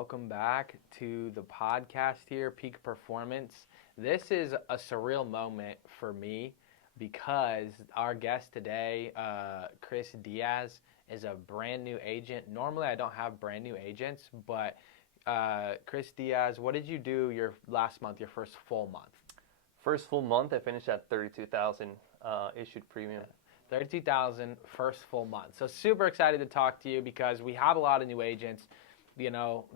welcome back to the podcast here, Peak Performance. This is a surreal moment for me because our guest today, Chris Diaz, is a brand new agent. Normally, I don't have brand new agents, but Chris Diaz, what did you do your last month, your first full month? First full month, I finished at 32,000 issued premium. 32,000 first full month. So super excited to talk to you because we have a lot of new agents,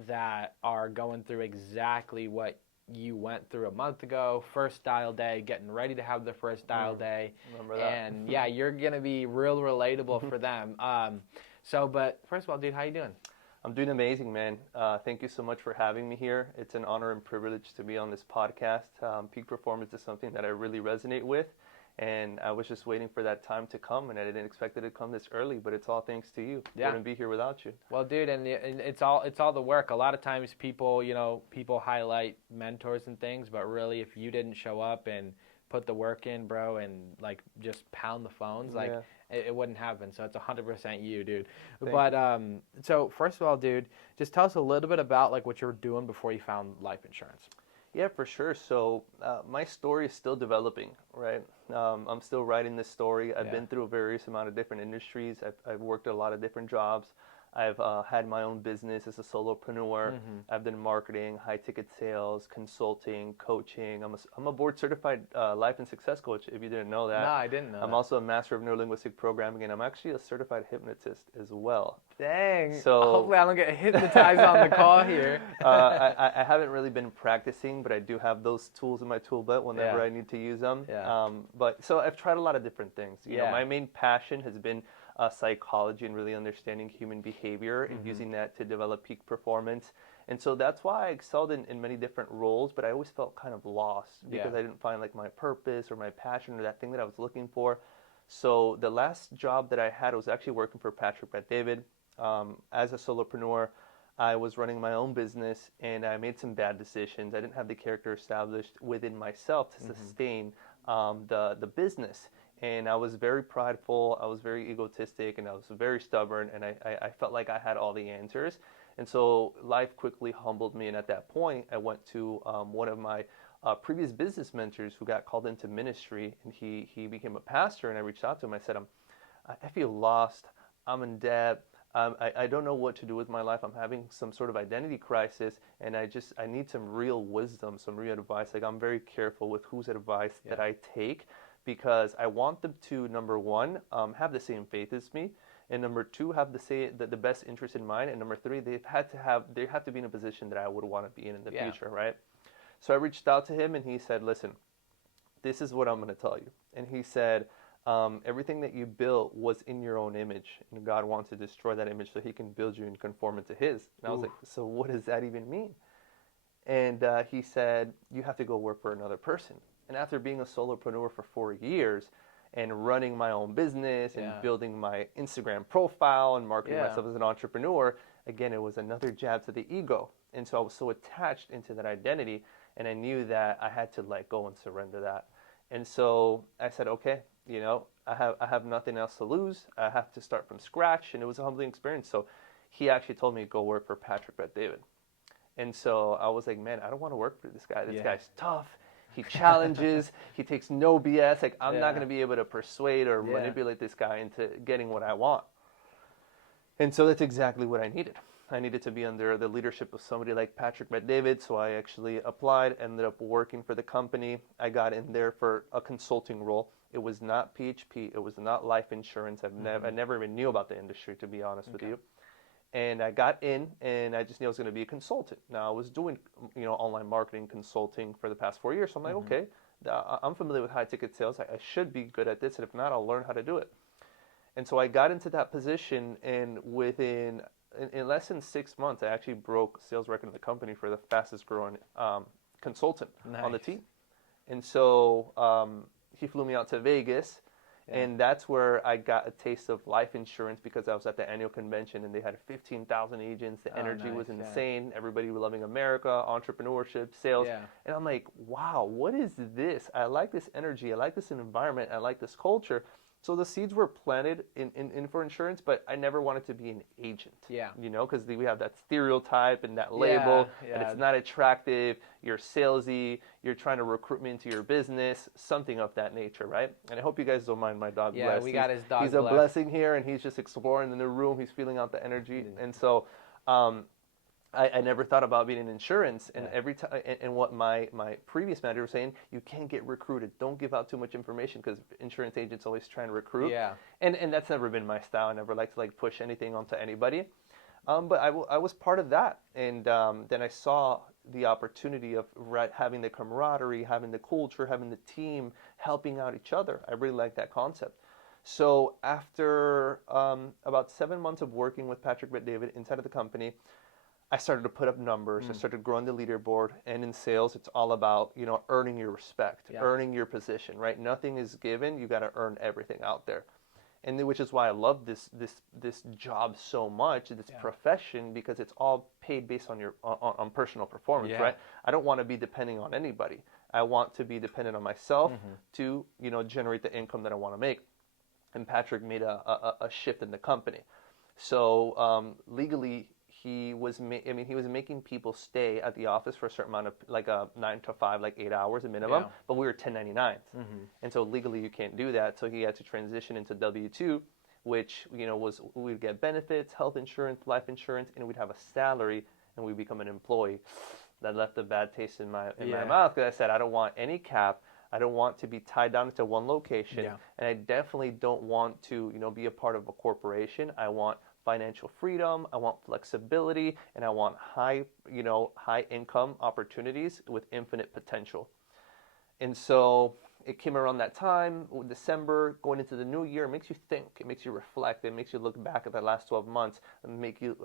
that are going through exactly what you went through a month ago. First dial day, getting ready to have their first dial day. Remember that? And yeah, you're going to be real relatable for them. But first of all, dude, how you doing? I'm doing amazing, man. Thank you so much for having me here. It's an honor and privilege to be on this podcast. Peak performance is something that I really resonate with. And I was just waiting for that time to come, and I didn't expect it to come this early, but it's all thanks to you. Yeah. Wouldn't be here without you. Well, dude, and it's all the work. A lot of times people highlight mentors and things, but really if you didn't show up and put the work in, bro, and just pound the phones, it wouldn't happen. So it's 100% you, dude. So first of all, dude, just tell us a little bit about what you were doing before you found life insurance. Yeah, for sure. So my story is still developing, right? I'm still writing this story. I've been through a various amount of different industries. I've worked at a lot of different jobs. I've had my own business as a solopreneur. Mm-hmm. I've done marketing, high ticket sales, consulting, coaching. I'm a board certified life and success coach, if you didn't know that. No, I didn't know I'm also a master of neurolinguistic programming, and I'm actually a certified hypnotist as well. Dang. So hopefully I don't get hypnotized on the call here. I haven't really been practicing, but I do have those tools in my tool belt whenever I need to use them. Yeah. So I've tried a lot of different things. You know, Yeah. my main passion has been psychology and really understanding human behavior and using that to develop peak performance. And so that's why I excelled in many different roles, but I always felt kind of lost because I didn't find my purpose or my passion or that thing that I was looking for. So the last job that I had was actually working for Patrick Bet-David. As a solopreneur, I was running my own business and I made some bad decisions. I didn't have the character established within myself to sustain the business. And I was very prideful, I was very egotistic, and I was very stubborn, and I felt like I had all the answers. And so life quickly humbled me, and at that point, I went to one of my previous business mentors who got called into ministry, and he became a pastor, and I reached out to him. I said, I feel lost, I'm in debt, I don't know what to do with my life, I'm having some sort of identity crisis, and I need some real wisdom, some real advice. I'm very careful with whose advice that I take, because I want them to, number one, have the same faith as me, and number two, have the best interest in mind, and number three, they have to be in a position that I would want to be in the future, right? So I reached out to him, and he said, listen, this is what I'm going to tell you. And he said, everything that you built was in your own image, and God wants to destroy that image so he can build you and conform it to his. And I was like, so what does that even mean? And he said, you have to go work for another person. And after being a solopreneur for 4 years and running my own business and building my Instagram profile and marketing myself as an entrepreneur, again, it was another jab to the ego. And so I was so attached into that identity, and I knew that I had to let go and surrender that. And so I said, okay, I have nothing else to lose. I have to start from scratch. And it was a humbling experience. So he actually told me to go work for Patrick Bet-David. And so I was like, man, I don't want to work for this guy. This guy's tough. He challenges. He takes no BS. I'm not going to be able to persuade or manipulate this guy into getting what I want. And so that's exactly what I needed. I needed to be under the leadership of somebody like Patrick Bet-David. So I actually applied, ended up working for the company. I got in there for a consulting role. It was not PHP. It was not life insurance. I never even knew about the industry, to be honest with you. And I got in, and I just knew I was going to be a consultant. Now, I was doing, online marketing consulting for the past 4 years. So I'm like, okay, I'm familiar with high-ticket sales. I should be good at this, and if not, I'll learn how to do it. And so I got into that position, and in less than 6 months, I actually broke sales record in the company for the fastest-growing consultant on the team. And so he flew me out to Vegas. And that's where I got a taste of life insurance, because I was at the annual convention and they had 15,000 agents. The energy was insane. Everybody was loving America, entrepreneurship, sales. And I'm like, wow, what is this? I like this energy. I like this environment. I like this culture. So the seeds were planted in for insurance, but I never wanted to be an agent. Yeah. You know, because we have that stereotype and that label, and it's not attractive. You're salesy. You're trying to recruit me into your business, something of that nature, right? And I hope you guys don't mind my dog. Yeah, we got his dog. He's a blessing here, and he's just exploring the new room. He's feeling out the energy, and so. I never thought about being in insurance, and every time, and what my previous manager was saying, you can't get recruited. Don't give out too much information because insurance agents always trying to recruit. Yeah. And that's never been my style. I never like to like push anything onto anybody. But I was part of that, and then I saw the opportunity of having the camaraderie, having the culture, having the team, helping out each other. I really like that concept. So after about 7 months of working with Patrick Bet-David inside of the company, I started to put up numbers. I started growing the leaderboard. And in sales, it's all about, you know, earning your respect, earning your position, right? Nothing is given. You got to earn everything out there. And which is why I love this job so much, this profession, because it's all paid based on your on personal performance, right? I don't want to be depending on anybody. I want to be dependent on myself to, you know, generate the income that I want to make. And Patrick made a shift in the company. So legally, he was making people stay at the office for a certain amount of, like a 9 to 5, like 8 hours a minimum, but we were 1099s. And so legally you can't do that. So he had to transition into W-2, which, you know, was, we'd get benefits, health insurance, life insurance, and we'd have a salary, and we'd become an employee. That left a bad taste in my mouth, because I said, I don't want any cap. I don't want to be tied down to one location, and I definitely don't want to, you know, be a part of a corporation. I want financial freedom, I want flexibility, and I want high income opportunities with infinite potential. And so it came around that time, December, going into the new year. It makes you think, it makes you reflect, it makes you look back at the last 12 months and make you,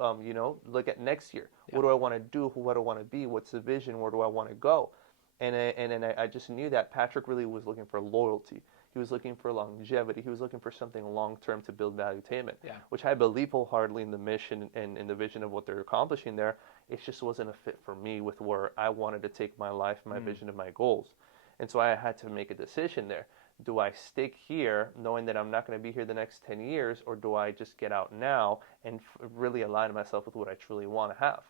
look at next year. What do I want to do? What do I want to be? What's the vision? Where do I want to go? And I just knew that Patrick really was looking for loyalty. He was looking for longevity. He was looking for something long-term to build valuetainment, which I believe wholeheartedly in the mission and in the vision of what they're accomplishing there. It just wasn't a fit for me with where I wanted to take my life, my vision, and my goals. And so I had to make a decision there. Do I stick here knowing that I'm not going to be here the next 10 years, or do I just get out now and really align myself with what I truly want to have?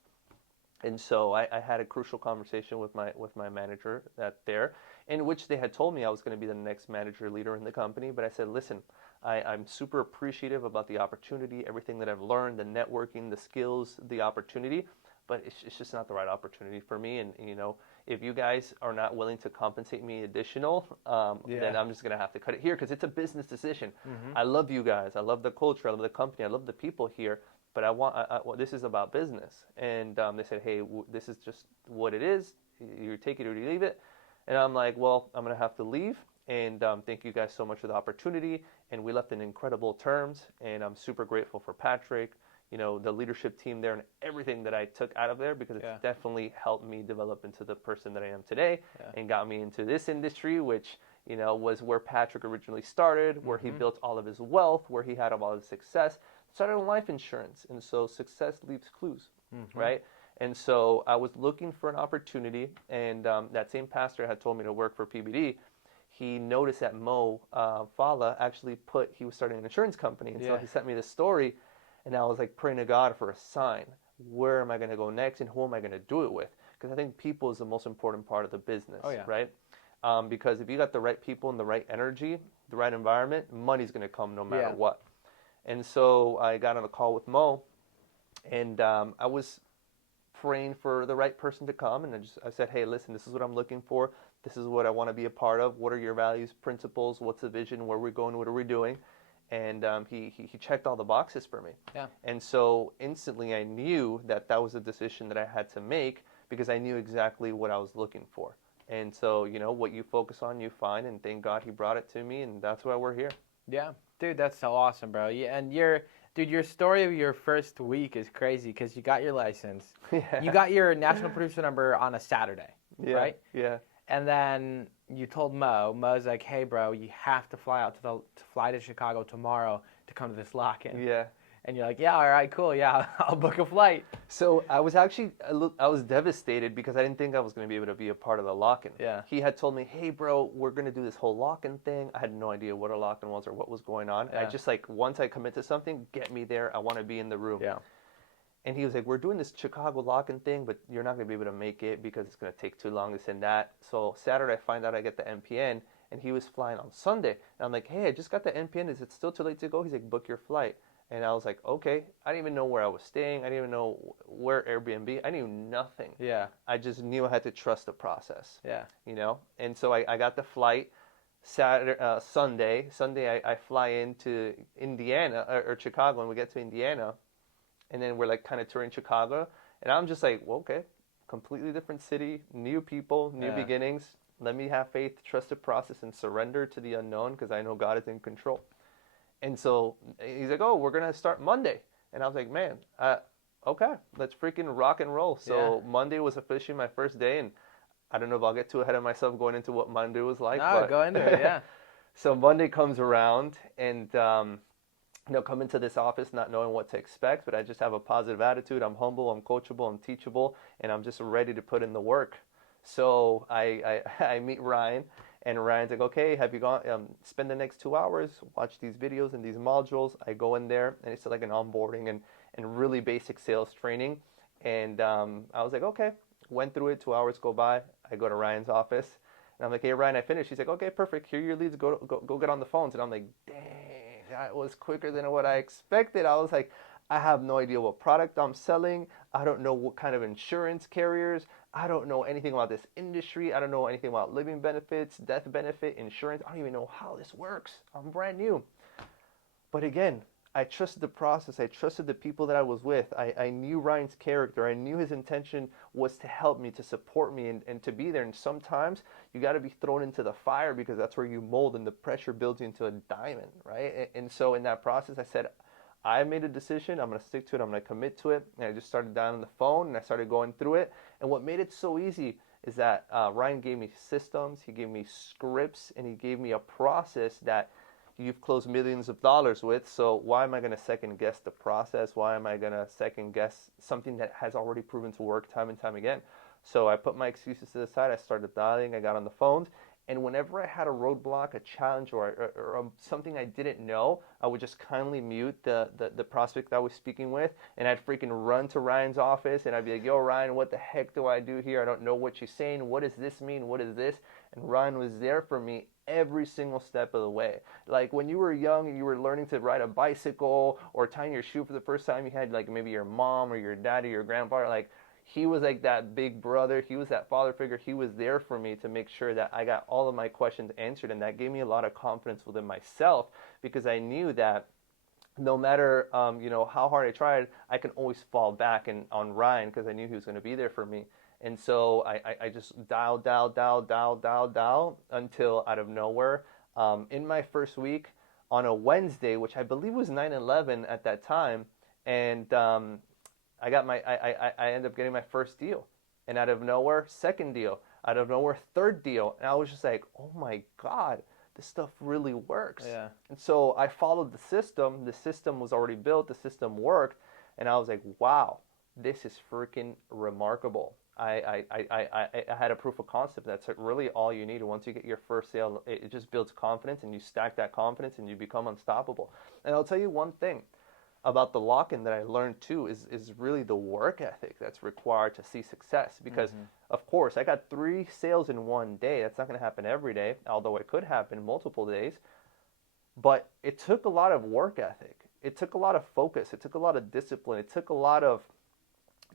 And so I had a crucial conversation with my manager there, in which they had told me I was going to be the next manager leader in the company. But I said, listen, I'm super appreciative about the opportunity, everything that I've learned, the networking, the skills, the opportunity, but it's just not the right opportunity for me. And, you know, if you guys are not willing to compensate me additional, then I'm just going to have to cut it here, because it's a business decision. I love you guys. I love the culture. I love the company. I love the people here. But this is about business. And they said, hey, this is just what it is. You take it or you leave it. And I'm like, well, I'm going to have to leave. And thank you guys so much for the opportunity. And we left in incredible terms. And I'm super grateful for Patrick, you know, the leadership team there, and everything that I took out of there, because it's definitely helped me develop into the person that I am today, and got me into this industry, which, you know, was where Patrick originally started, where he built all of his wealth, where he had all of his success. Started in life insurance, and so success leaves clues, right? And so I was looking for an opportunity, and that same pastor had told me to work for PBD. He noticed that Mo Fala actually he was starting an insurance company, and so he sent me this story, and I was like praying to God for a sign. Where am I going to go next, and who am I going to do it with? Because I think people is the most important part of the business, right? Because if you got the right people and the right energy, the right environment, money's going to come no matter what. And so I got on a call with Mo, and I was praying for the right person to come. And I said, hey, listen, this is what I'm looking for. This is what I want to be a part of. What are your values, principles? What's the vision? Where are we going? What are we doing? And he checked all the boxes for me. And so instantly I knew that was a decision that I had to make, because I knew exactly what I was looking for. And so, you know, what you focus on, you find. And thank God he brought it to me, and that's why we're here. Yeah, dude, that's so awesome, bro. Yeah, and your story of your first week is crazy, because you got your license. You got your national producer number on a Saturday, right? Yeah. And then you told Mo. Mo's like, hey, bro, you have to fly to Chicago tomorrow to come to this lock-in. Yeah. And you're like, yeah, all right, cool, yeah, I'll book a flight. So I was actually, I was devastated because I didn't think I was going to be able to be a part of the lock-in. Yeah. He had told me, hey, bro, we're going to do this whole lock-in thing. I had no idea what a lock-in was or what was going on. Yeah. I just like, once I commit to something, get me there. I want to be in the room. Yeah. And he was like, we're doing this Chicago lock-in thing, but you're not going to be able to make it because it's going to take too long, this and that. So Saturday, I find out I get the NPN, and he was flying on Sunday. And I'm like, hey, I just got the NPN. Is it still too late to go? He's like, book your flight. And I was like, okay. I didn't even know where I was staying. I didn't even know where Airbnb. I knew nothing. Yeah. I just knew I had to trust the process. Yeah. You know? And so I got the flight Sunday. Sunday, I fly into Indiana or Chicago, and we get to Indiana. And then we're like kind of touring Chicago. And I'm just like, well, okay, completely different city, new people, new beginnings. Let me have faith, trust the process, and surrender to the unknown because I know God is in control. And so he's like, oh, we're going to start Monday. And I was like, man, okay, let's freaking rock and roll. So Monday was officially my first day. And I don't know if I'll get too ahead of myself going into what Monday was like. No, go into it, yeah. So Monday comes around, and come into this office not knowing what to expect, but I just have a positive attitude. I'm humble, I'm coachable, I'm teachable, and I'm just ready to put in the work. So I meet Ryan, and Ryan's like, okay, have you gone, spend the next 2 hours, watch these videos and these modules. I go in there, and it's like an onboarding and really basic sales training. And I was like, okay, went through it, 2 hours go by. I go to Ryan's office, and I'm like, hey, Ryan, I finished. He's like, okay, perfect. Here are your leads. Go get on the phones. And I'm like, dang. It was quicker than what I expected. I was like, I have no idea what product I'm selling. I don't know what kind of insurance carriers. I don't know anything about this industry. I don't know anything about living benefits, death benefit, insurance. I don't even know how this works. I'm brand new. But again, I trusted the process. I trusted the people that I was with. I knew Ryan's character. I knew his intention was to help me, to support me, and to be there. And sometimes you got to be thrown into the fire because that's where you mold, and the pressure builds you into a diamond, right? And so in that process, I said, I made a decision. I'm going to stick to it. I'm going to commit to it. And I just started dialing the phone, and I started going through it. And what made it so easy is that Ryan gave me systems. He gave me scripts, and he gave me a process that you've closed millions of dollars with. So why am I going to second guess the process? Why am I going to second guess something that has already proven to work time and time again? So I put my excuses to the side. I started dialing. I got on the phones. And whenever I had a roadblock, a challenge, or something I didn't know, I would just kindly mute the prospect that I was speaking with. And I'd freaking run to Ryan's office. And I'd be like, yo, Ryan, what the heck do I do here? I don't know what you're saying. What does this mean? What is this? And Ryan was there for me every single step of the way. Like when you were young and you were learning to ride a bicycle or tying your shoe for the first time, you had like maybe your mom or your dad or your grandfather, like he was like that big brother. He was that father figure. He was there for me to make sure that I got all of my questions answered. And that gave me a lot of confidence within myself because I knew that no matter how hard I tried, I can always fall back on Ryan because I knew he was going to be there for me. And so I just dial until out of nowhere. In my first week on a Wednesday, which I believe was 9/11 at that time, and I ended up getting my first deal. And out of nowhere, second deal. Out of nowhere, third deal. And I was just like, oh my God, this stuff really works. Yeah. And so I followed the system. The system was already built. The system worked. And I was like, wow, this is freaking remarkable. I had a proof of concept. That's really all you need. Once you get your first sale, it just builds confidence, and you stack that confidence, and you become unstoppable. And I'll tell you one thing about the lock-in that I learned too is really the work ethic that's required to see success. Because, of course, I got 3 sales in one day. That's not going to happen every day, although it could happen multiple days. But it took a lot of work ethic. It took a lot of focus. It took a lot of discipline. It took a lot of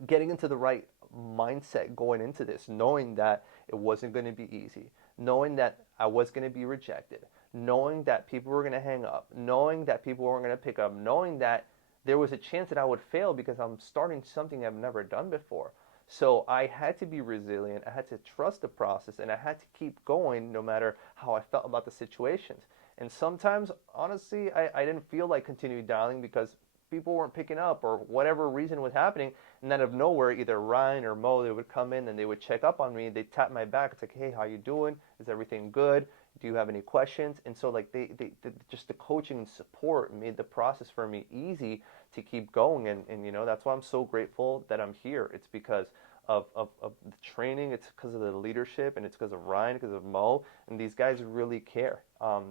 getting into the right mindset going into this, knowing that it wasn't going to be easy, knowing that I was going to be rejected, knowing that people were going to hang up, knowing that people weren't going to pick up, knowing that there was a chance that I would fail because I'm starting something I've never done before. So I had to be resilient. I had to trust the process, and I had to keep going no matter how I felt about the situations. And sometimes, honestly, I didn't feel like continuing dialing because people weren't picking up or whatever reason was happening. And out of nowhere, either Ryan or Mo, they would come in and they would check up on me. They'd tap my back. It's like, hey, how you doing? Is everything good? Do you have any questions? And so like just the coaching and support made the process for me easy to keep going. And you know, that's why I'm so grateful that I'm here. It's because of the training, it's because of the leadership, and it's because of Ryan, because of Mo, and these guys really care.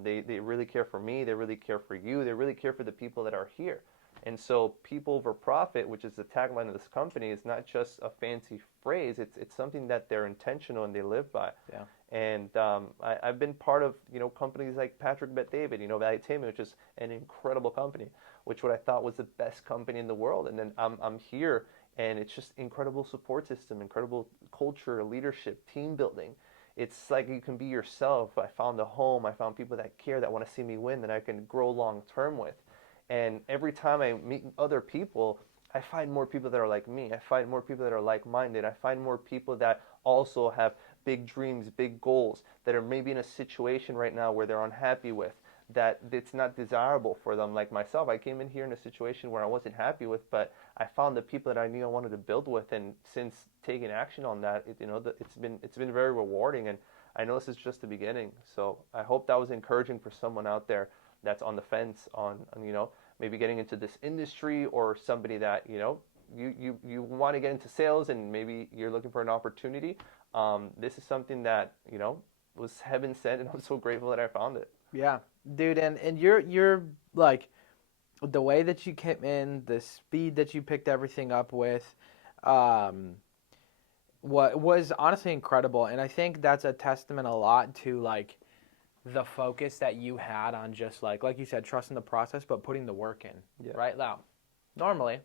They really care for me, they really care for you, they really care for the people that are here. And so people over profit, which is the tagline of this company, is not just a fancy phrase, it's something that they're intentional and they live by. Yeah. And I've been part of, you know, companies like Patrick Bet David, you know, Valuetainment, which is an incredible company, which what I thought was the best company in the world. And then I'm here, and it's just incredible support system, incredible culture, leadership, team building. It's like you can be yourself. I found a home. I found people that care, that want to see me win, that I can grow long term with. And every time I meet other people, I find more people that are like me. I find more people that are like-minded. I find more people that also have big dreams, big goals, that are maybe in a situation right now where they're unhappy with, that it's not desirable for them. Like myself, I came in here in a situation where I wasn't happy with, but I found the people that I knew I wanted to build with, and since taking action on that, it's been very rewarding, and I know this is just the beginning. So I hope that was encouraging for someone out there that's on the fence on you know, maybe getting into this industry, or somebody that, you know, you want to get into sales and maybe you're looking for an opportunity. This is something that, you know, was heaven sent, and I'm so grateful that I found it. Yeah, dude, and you're like, the way that you came in, the speed that you picked everything up with, what was honestly incredible. And I think that's a testament a lot to like the focus that you had on just like you said, trusting the process, but putting the work in. Yeah. Right now, normally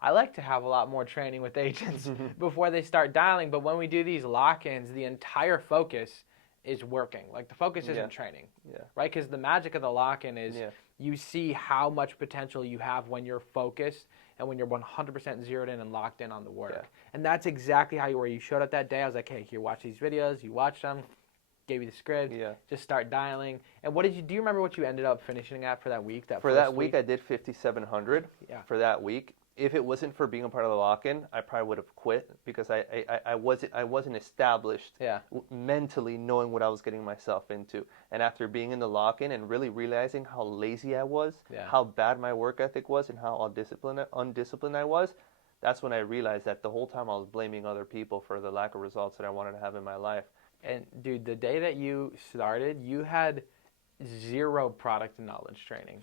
I like to have a lot more training with agents before they start dialing, but when we do these lock-ins, the entire focus is working. Like the focus isn't training, right? Because the magic of the lock-in is you see how much potential you have when you're focused and when you're 100% zeroed in and locked in on the work. Yeah. And that's exactly how you were. You showed up that day. I was like, hey, here, watch these videos. You watched them, gave you the script, just start dialing. And what did you do? You remember what you ended up finishing at for that week? For that week, I did 5,700 for that week. If it wasn't for being a part of the lock-in, I probably would have quit, because I wasn't established mentally, knowing what I was getting myself into. And after being in the lock-in and really realizing how lazy I was, how bad my work ethic was, and how undisciplined I was, that's when I realized that the whole time I was blaming other people for the lack of results that I wanted to have in my life. And dude, the day that you started, you had zero product knowledge training.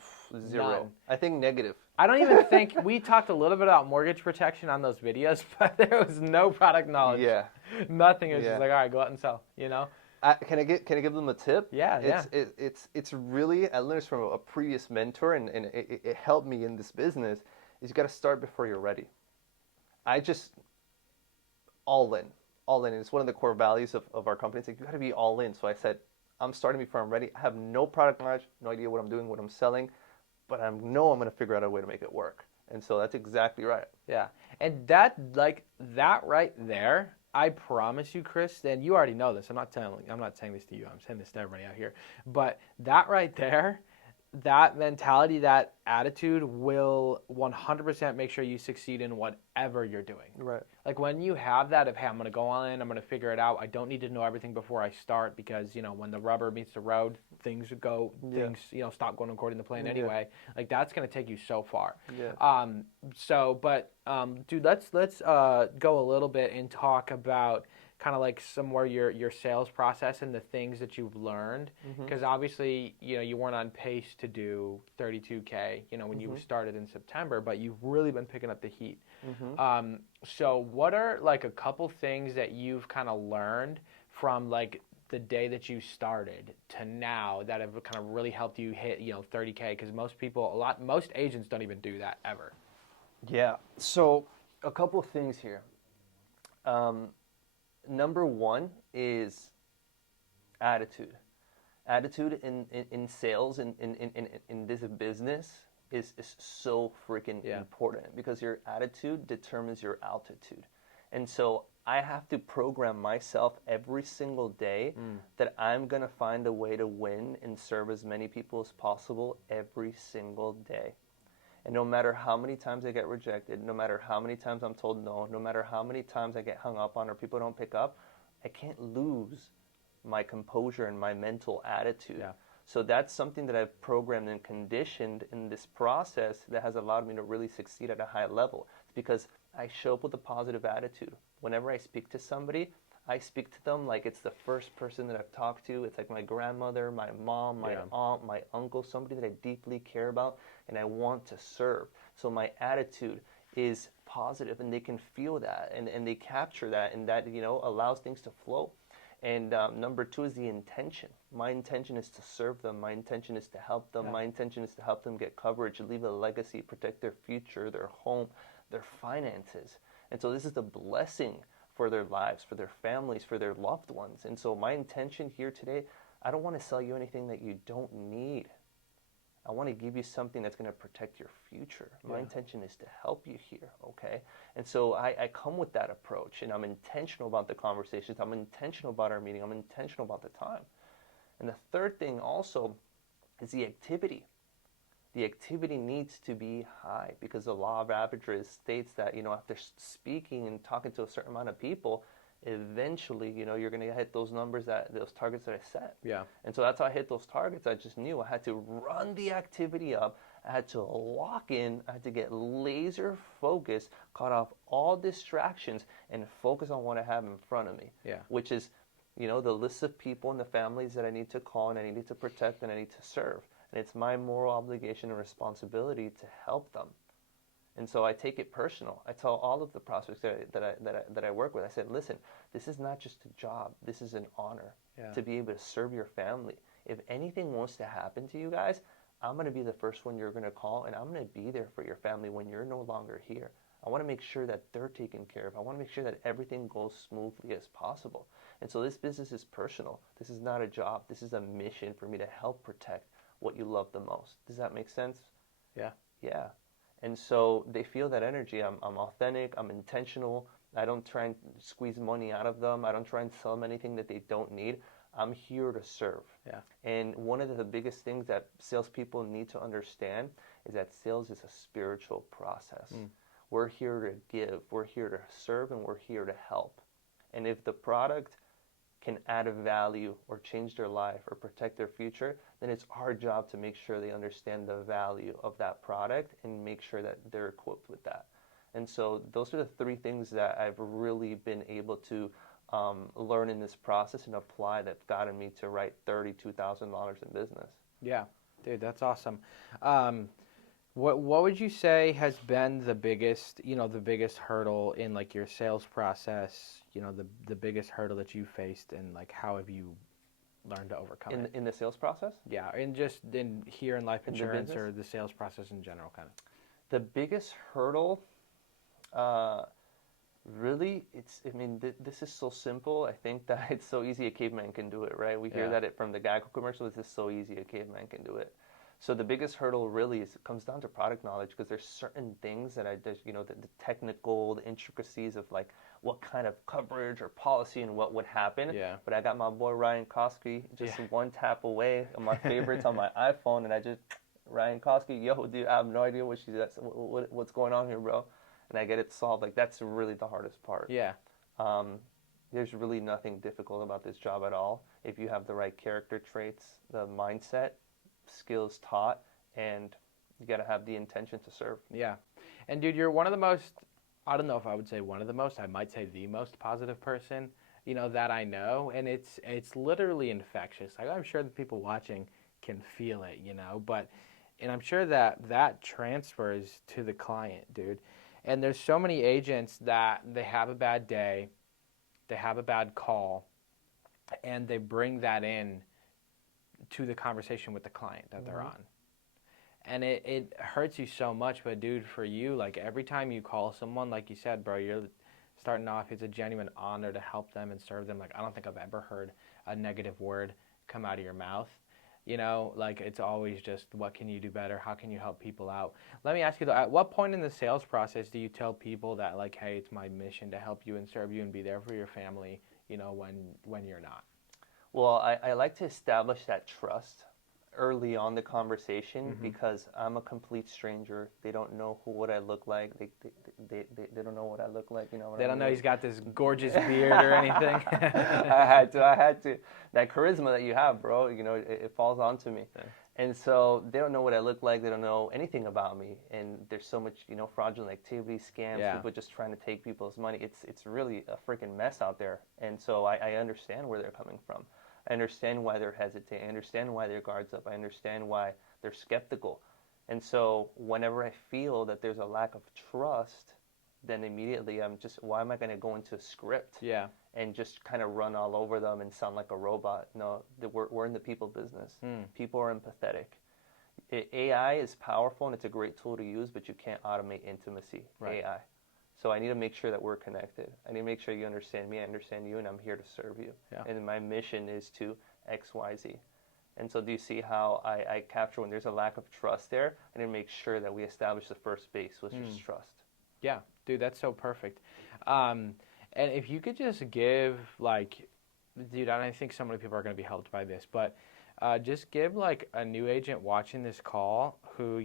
Zero. None. I think negative. I don't even think we talked a little bit about mortgage protection on those videos, but there was no product knowledge. Yeah. Nothing. It was just like, all right, go out and sell, you know? Can I give them a tip? Yeah, It's really, I learned this from a previous mentor, and it helped me in this business, is you got to start before you're ready. I just, all in. And it's one of the core values of our company. It's like, you got to be all in. So I said, I'm starting before I'm ready. I have no product knowledge, no idea what I'm doing, what I'm selling, but I know I'm going to figure out a way to make it work. And so that's exactly right. Yeah. And that right there, I promise you, Chris, and you already know this. I'm not saying this to you. I'm saying this to everybody out here. But that right there, that mentality, that attitude will 100% make sure you succeed in whatever you're doing. Right. Like when you have that of, hey, I'm going to go all in, I'm going to figure it out. I don't need to know everything before I start, because, you know, when the rubber meets the road, things, you know, stop going according to plan anyway. Like that's going to take you so far. Yeah. Dude, let's go a little bit and talk about kind of like some more your sales process and the things that you've learned, because obviously, you know, you weren't on pace to do 32K, you know, when you started in September, but you've really been picking up the heat. So what are like a couple things that you've kind of learned from like the day that you started to now that have kind of really helped you hit, you know, 30K? Because most agents don't even do that ever. Yeah. So a couple of things here. Number one is attitude. Attitude in sales, in this business is so freaking important, because your attitude determines your altitude. And so I have to program myself every single day that I'm going to find a way to win and serve as many people as possible every single day. And no matter how many times I get rejected, no matter how many times I'm told no, no matter how many times I get hung up on or people don't pick up, I can't lose my composure and my mental attitude. Yeah. So that's something that I've programmed and conditioned in this process that has allowed me to really succeed at a high level. It's because I show up with a positive attitude. Whenever I speak to somebody, I speak to them like it's the first person that I've talked to. It's like my grandmother, my mom, my aunt, my uncle, somebody that I deeply care about and I want to serve. So my attitude is positive, and they can feel that, and they capture that, and that, you know, allows things to flow. And number two is the intention. My intention is to serve them. My intention is to help them. My intention is to help them get coverage, leave a legacy, protect their future, their home, their finances. And so this is the blessing for their lives, for their families, for their loved ones. And so my intention here today, I don't want to sell you anything that you don't need. I want to give you something that's going to protect your future. My intention is to help you here, okay? And so I come with that approach, and I'm intentional about the conversations. I'm intentional about our meeting. I'm intentional about the time. And the third thing also is the activity. The activity needs to be high because the law of averages states that, you know, after speaking and talking to a certain amount of people, eventually, you know, you're going to hit those numbers, those targets that I set. Yeah. And so that's how I hit those targets. I just knew I had to run the activity up. I had to lock in. I had to get laser focused, cut off all distractions, and focus on what I have in front of me. Yeah. Which is, you know, the list of people and the families that I need to call and I need to protect and I need to serve. And it's my moral obligation and responsibility to help them. And so I take it personal. I tell all of the prospects that I work with, I said, listen, this is not just a job. This is an honor to be able to serve your family. If anything wants to happen to you guys, I'm going to be the first one you're going to call, and I'm going to be there for your family when you're no longer here. I want to make sure that they're taken care of. I want to make sure that everything goes smoothly as possible. And so this business is personal. This is not a job. This is a mission for me to help protect what you love the most. Does that make sense? Yeah. Yeah. And so they feel that energy. I'm authentic. I'm intentional. I don't try and squeeze money out of them. I don't try and sell them anything that they don't need. I'm here to serve. Yeah. And one of the biggest things that salespeople need to understand is that sales is a spiritual process. We're here to give. We're here to serve, and we're here to help. And if the product can add a value or change their life or protect their future, then it's our job to make sure they understand the value of that product and make sure that they're equipped with that. And so those are the three things that I've really been able to learn in this process and apply that's gotten me to write $32,000 in business. Yeah, dude, that's awesome. What would you say has been the biggest hurdle in like your sales process? You know, the biggest hurdle that you faced, and like how have you learned to overcome it? In the sales process? Yeah, and just in life In the insurance business? or the sales process in general, kind of. The biggest hurdle, really, this is so simple. I think that it's so easy a caveman can do it, right? We hear that from the Geico commercial. This is so easy a caveman can do it. So the biggest hurdle really it comes down to product knowledge, because there's certain things that the technical, the intricacies of like what kind of coverage or policy and what would happen. Yeah. But I got my boy Ryan Koske just one tap away on my favorites on my iPhone, and I just, Ryan Koske, yo, dude, I have no idea what's going on here, bro. And I get it solved. Like, that's really the hardest part. Yeah. There's really nothing difficult about this job at all. If you have the right character traits, the mindset, skills taught, and you got to have the intention to serve. Yeah. And dude, you're one of the most, I don't know if I would say one of the most, I might say the most positive person, you know, that I know. And it's literally infectious. Like, I'm sure the people watching can feel it, you know, and I'm sure that transfers to the client, dude. And there's so many agents that they have a bad day, they have a bad call, and they bring that in to the conversation with the client that they're on. And it hurts you so much, but dude, for you, like every time you call someone, like you said, bro, you're starting off, it's a genuine honor to help them and serve them. Like, I don't think I've ever heard a negative word come out of your mouth. You know, like, it's always just, what can you do better? How can you help people out? Let me ask you though, at what point in the sales process do you tell people that, like, hey, it's my mission to help you and serve you and be there for your family, you know, when you're not? Well, I like to establish that trust. early on the conversation Hmm. because I'm a complete stranger. They don't know what I look like. They don't know what I look like. You know what They I don't know mean? he's got this gorgeous beard or anything. I had to. That charisma that you have, bro, it falls onto me. Yeah. And so they don't know what I look like. They don't know anything about me. And there's so much, fraudulent activity, scams, Yeah. people just trying to take people's money. It's really a freaking mess out there. And so I understand where they're coming from. I understand why they're hesitant. I understand why their guards up. I understand why they're skeptical. And so whenever I feel that there's a lack of trust, then immediately I'm just, why am I going to go into a script Yeah. and just kind of run all over them and sound like a robot? No, we're in the people business. Hmm. People are empathetic. AI is powerful and it's a great tool to use, but you can't automate intimacy, Right. AI. So I need to make sure that we're connected. I need to make sure you understand me, I understand you, and I'm here to serve you. Yeah. And my mission is to X, Y, Z. And so do you see how I capture when there's a lack of trust there? I need to make sure that we establish the first base, which is trust. Yeah, dude, that's so perfect. Um, and if you could just give like, dude, and I think so many people are going to be helped by this, but just give like a new agent watching this call who,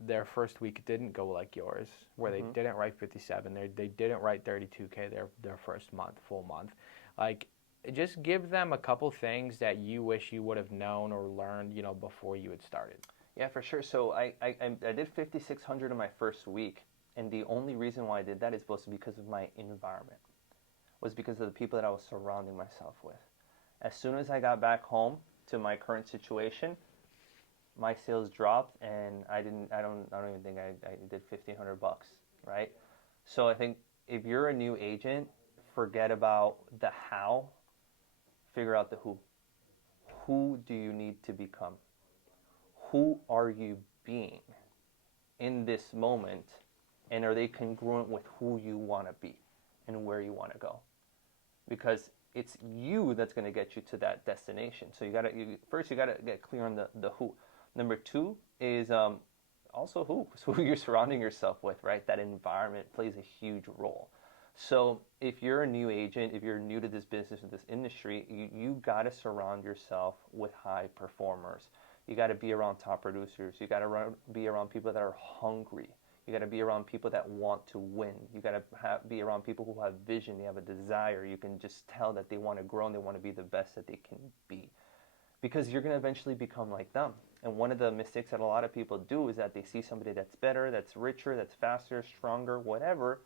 their first week didn't go like yours, where they Mm-hmm. didn't write 57, they didn't write 32K their first month, full month. Like, just give them a couple things that you wish you would have known or learned, before you had started. Yeah, for sure. So I did 5,600 in my first week, and the only reason why I did that is supposed to be because of my environment, was because of the people that I was surrounding myself with. As soon as I got back home to my current situation, my sales dropped, and I don't even think I did 1,500 bucks, right? So I think if you're a new agent, forget about the how, figure out the who. Who do you need to become? Who are you being in this moment, and are they congruent with who you want to be and where you want to go? Because it's you that's going to get you to that destination. So first you gotta get clear on the who. Number two is also who. So who you're surrounding yourself with, right? That environment plays a huge role. So if you're a new agent, if you're new to this business or this industry, you got to surround yourself with high performers. You got to be around top producers. You got to be around people that are hungry. You got to be around people that want to win. You got to be around people who have vision. They have a desire. You can just tell that they want to grow and they want to be the best that they can be, because you're going to eventually become like them. And one of the mistakes that a lot of people do is that they see somebody that's better, that's richer, that's faster, stronger, whatever,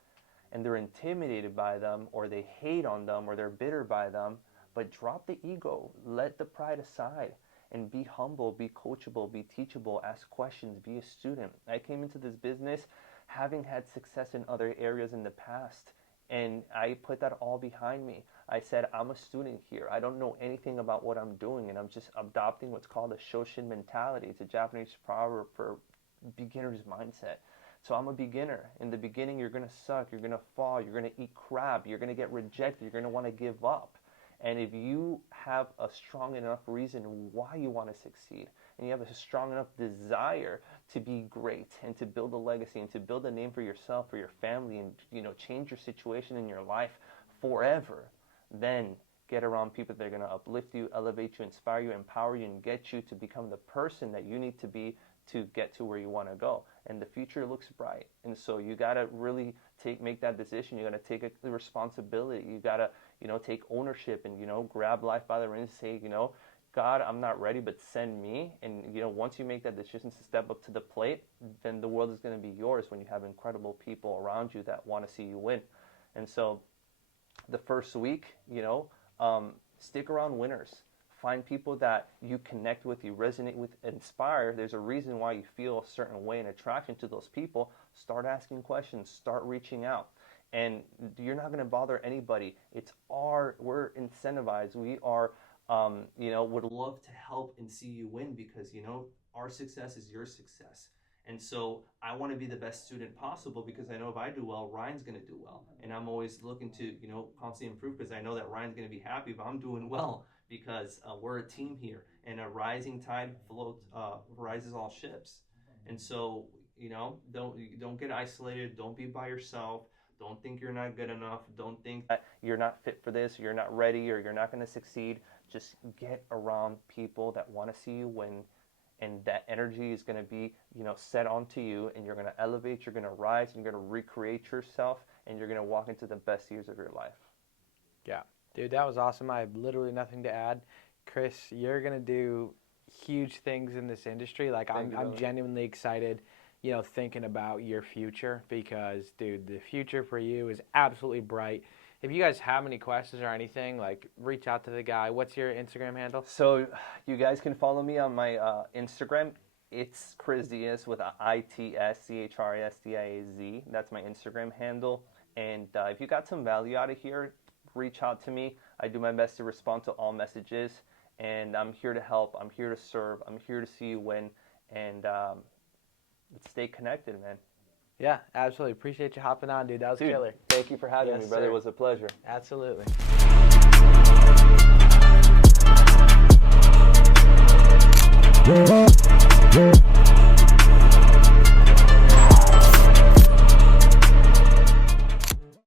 and they're intimidated by them, or they hate on them, or they're bitter by them. But drop the ego, let the pride aside, and be humble, be coachable, be teachable, ask questions, be a student. I came into this business having had success in other areas in the past, and I put that all behind me. I said, I'm a student here. I don't know anything about what I'm doing, and I'm just adopting what's called a Shoshin mentality. It's a Japanese proverb for beginner's mindset. So I'm a beginner. In the beginning, you're going to suck. You're going to fall. You're going to eat crap. You're going to get rejected. You're going to want to give up. And if you have a strong enough reason why you want to succeed, and you have a strong enough desire to be great and to build a legacy and to build a name for yourself, for your family, and change your situation in your life forever, then get around people that are going to uplift you, elevate you, inspire you, empower you, and get you to become the person that you need to be to get to where you want to go. And the future looks bright. And so you got to really make that decision. You got to take the responsibility. You got to, take ownership and, grab life by the reins and say, God, I'm not ready, but send me. And, once you make that decision to step up to the plate, then the world is going to be yours when you have incredible people around you that want to see you win. And so the first week, stick around winners. Find people that you connect with, you resonate with, inspire. There's a reason why you feel a certain way and attraction to those people. Start asking questions, start reaching out. And you're not going to bother anybody. We're incentivized. We are, would love to help and see you win because, our success is your success. And so I want to be the best student possible because I know if I do well, Ryan's going to do well. And I'm always looking to, constantly improve because I know that Ryan's going to be happy if I'm doing well because we're a team here and a rising tide rises all ships. And so, don't get isolated. Don't be by yourself. Don't think you're not good enough. Don't think that you're not fit for this, or you're not ready, or you're not going to succeed. Just get around people that want to see you win, and that energy is going to be, set onto you, and you're going to elevate, you're going to rise, and you're going to recreate yourself, and you're going to walk into the best years of your life. Yeah. Dude, that was awesome. I have literally nothing to add. Chris, you're going to do huge things in this industry. Like, I'm genuinely excited, thinking about your future because, dude, the future for you is absolutely bright. If you guys have any questions or anything, like, reach out to the guy. What's your Instagram handle? So you guys can follow me on my Instagram. It's Chris Diaz with a ITSCHRISDIAZ. That's my Instagram handle. And if you got some value out of here, reach out to me. I do my best to respond to all messages. And I'm here to help. I'm here to serve. I'm here to see you win. And let's stay connected, man. Yeah, absolutely. Appreciate you hopping on, dude. That was killer. Thank you for having me, brother. Sir. It was a pleasure. Absolutely.